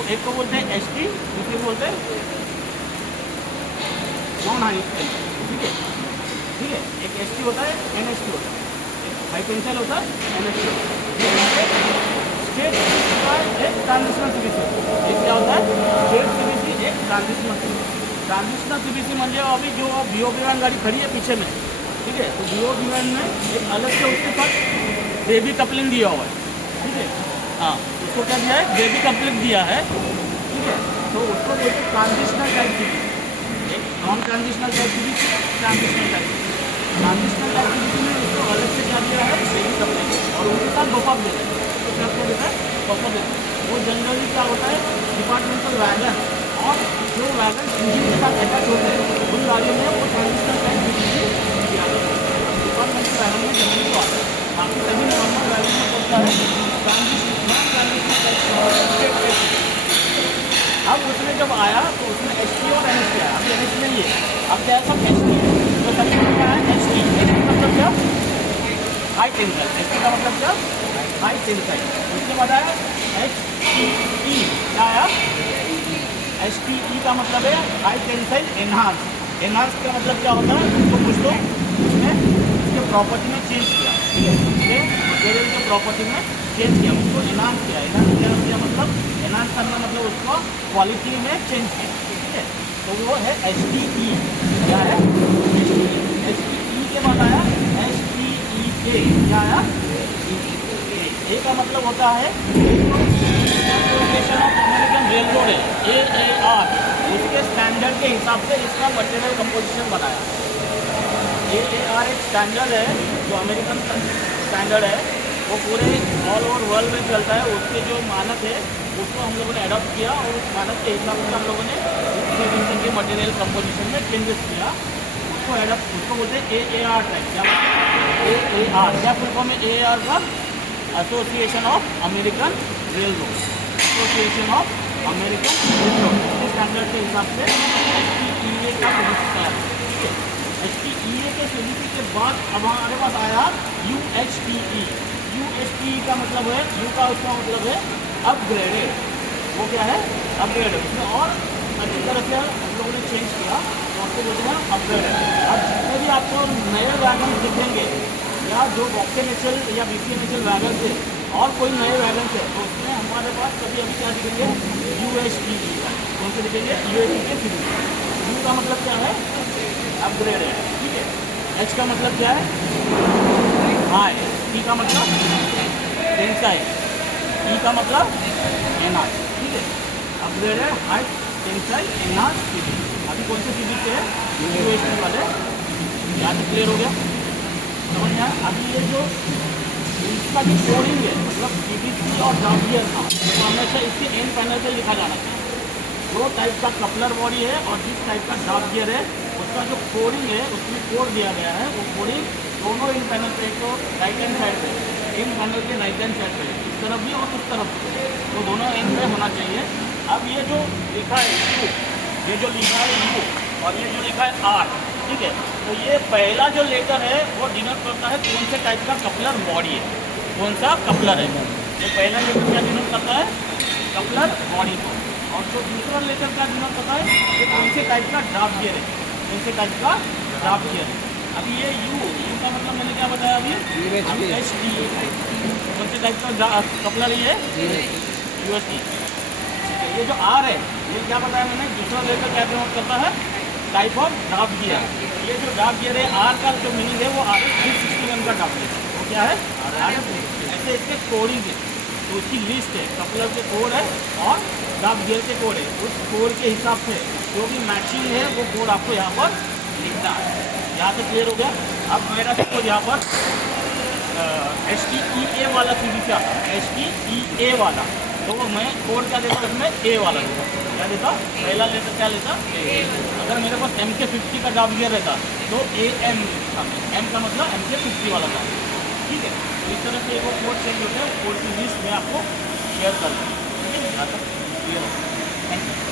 तो एक को बोलते हैं एस टी, दूसरे को बोलते हैं नॉन हाई टेंसाइल। ठीक है, ठीक है। एक एस टी होता है, एन एस टी होता है, एक हाई टेंसाइल होता है, एन एस टी होता है। स्टेट का एक ट्रांजिशनल सीबीसी होता है। एक क्या होता है? स्टेट सीबीसी, एक ट्रांजिशनल सीबीसी। ट्रांजिशनल सीबीसी म्हणजे अभी जो बीओ गाड़ी खड़ी है पीछे में, ठीक है, तो बीओ में एक अलग से उसके साथ बेबी कपलिंग दिया हुआ है। ठीक है, हाँ, उसको क्या दिया है? बेबी कपलिंग दिया है। ठीक है, तो उसको बोलते हैं ट्रांजिशनल टाइप सीबीसी। एक non transitional type CBC, transitional type. Transitional type CBC में उसको अलग से क्या दिया है? बेबी कपलिंग, और उनके साथ बफर देता है। तो क्या क्या देता है? बफर देता है। वो जनरली क्या होता है? डिपार्टमेंटल वैगन और जो वैगन इंजन के साथ अटैच होते हैं उन गाड़ियों में वो ट्रांजिशनल टाइप सीबीसी दिया जाता है। डिपार्टमेंटल वैगन में जनरली तो आता है, बाकी सभी नॉर्मल वैगन में पड़ता है ट्रांजिशनल, नॉन ट्रांजिशनल टाइप। अब उसमें जब आया तो उसमें एस टी और एन एस टी आया। अभी एन एस टी नहीं है, अब क्या है? सब एस टी है। तो सबसे क्या है? S T. एस टी मतलब क्या? High tensile. एस टी का मतलब क्या? High tensile. उसके बाद आया एच टी ई। क्या आया? एच टी ई का मतलब है हाई टेंसाइल एनहांस। एनहांस का मतलब क्या होता है? उसको कुछ तो उसने उसके प्रॉपर्टी में चेंज किया। ठीक है, उसके मटेरियल के प्रॉपर्टी में चेंज किया, उसको एनहांस किया। एनहांस किया मतलब, एनहांस करना मतलब उसको क्वालिटी में चेंज किया। ठीक है, तो वो है एच टी ई। क्या है? एच टी ई के बाद आया एच टी ई ए। क्या आया? ए का मतलब होता है एसोसिएशन ऑफ अमेरिकन रेलरोड है, AAR। उसके स्टैंडर्ड के हिसाब से इसका मटेरियल कंपोजिशन बनाया। AAR एक स्टैंडर्ड है जो अमेरिकन स्टैंडर्ड है, वो पूरे ऑल ओवर वर्ल्ड में चलता है। उसके जो मानक है उसको हम लोगों ने अडॉप्ट किया और उस मानक के हिसाब से हम लोगों ने उसके के मटेरियल कंपोजिशन में चेंजेस किया। उसको एडॉप्ट, उसको बोलते हैं AAR टाइप। क्या AAR? क्या फुल फॉर्म है AAR का? Association of American railroad. Association of American railroad के स्टैंडर्ड के हिसाब से STEA का सीबीसी तैयार है। ठीक है, STEA के सीबीसी के बाद अब हमारे पास आया UHTE। UHTE का मतलब है, U का उसका मतलब है अपग्रेडेड। वो क्या है? अपग्रेडेड। उसमें और अच्छी तरह से हम लोगों ने चेंज किया, तो उसको बोलते हैं अपग्रेडेड। अब जितने भी आपको नए वैगन दिखेंगे या जो ऑक्टेनेचल या BCNHL वैगन थे और कोई नए वैगन थे, तो उसमें हमारे पास कभी अभी क्या दिखेंगे? UHTE। कौन से दिखेंगे? UHTE के सीबीसी। U का मतलब क्या है? अपग्रेड है। ठीक है, H का मतलब क्या है? हाई। T का मतलब टेंसाइल। E का मतलब एनहांस। ठीक है, upgraded high tensile enhance CBC. अभी कौन से सीबीसी है? UHTE वाले। यहाँ से क्लियर हो गया? समझ में आया? अभी ये जो इसका जो कोडिंग है, मतलब सीबीसी और ड्राफ्ट गियर था, तो हमेशा इसके एंड पैनल पे लिखा जाना चाहिए। दो टाइप का कपलर बॉडी है और जिस टाइप का ड्राफ्ट गियर है उसका जो कोडिंग है उसमें कोड दिया गया है। वो कोडिंग दोनों इन पैनल पे, एक तो राइट हैंड साइड पे, इन पैनल के राइट हैंड साइड पे, इस तरफ भी और उस तरफ भी, तो दोनों एंड पे होना चाहिए। अब ये जो लिखा है U, ये जो लिखा है U और ये जो लिखा है R, ठीक है, तो ये पहला जो लेटर है वो डिनोट करता है कौन से टाइप का कपलर बॉडी है, कौन सा कपलर है। ये पहला लेटर क्या डिनोट करता है? कपलर बॉडी को। और जो दूसरा लेटर क्या डिनोट करता है? ये कौन से टाइप का ड्राफ्ट गियर है, कौन से टाइप का ड्राफ्ट गियर है। अभी ये U का मतलब मैंने क्या बताया अभी? UHTE। कौन से टाइप का कपलर है? UHTE। ये जो R है, ये क्या बताया मैंने? दूसरा लेटर क्या डिनोट करता है? Type of draft gear. ये जो ड्राफ्ट गियर है R का जो मीनिंग है वो RS-361 का ड्राफ्ट गियर है। वो क्या है? ऐसे इसके कोडिंग है, तो उसकी लिस्ट है, कपलर के कोड है और ड्राफ्ट गियर के कोड है। उस कोड के हिसाब से जो भी मैचिंग है वो कोड आपको यहाँ पर लिखना है। यहाँ से क्लियर हो गया? अब मेरा सपोज यहाँ पर STEA वाला सीबीसी आता है, STEA वाला, तो मैं कोड क्या देता उसमें? A वाला देता। क्या देता? पहला लेटर क्या लेता? A। अगर मेरे पास MK50 का ड्राफ्ट गियर रहता तो AM था। M का मतलब MK50 वाला था। ठीक है, तो इस तरह से वो कोड चेंज होता है। कोड की लिस्ट मैं आपको शेयर कर दूँ। ठीक है, यहाँ तक क्लियर हो। Thank you.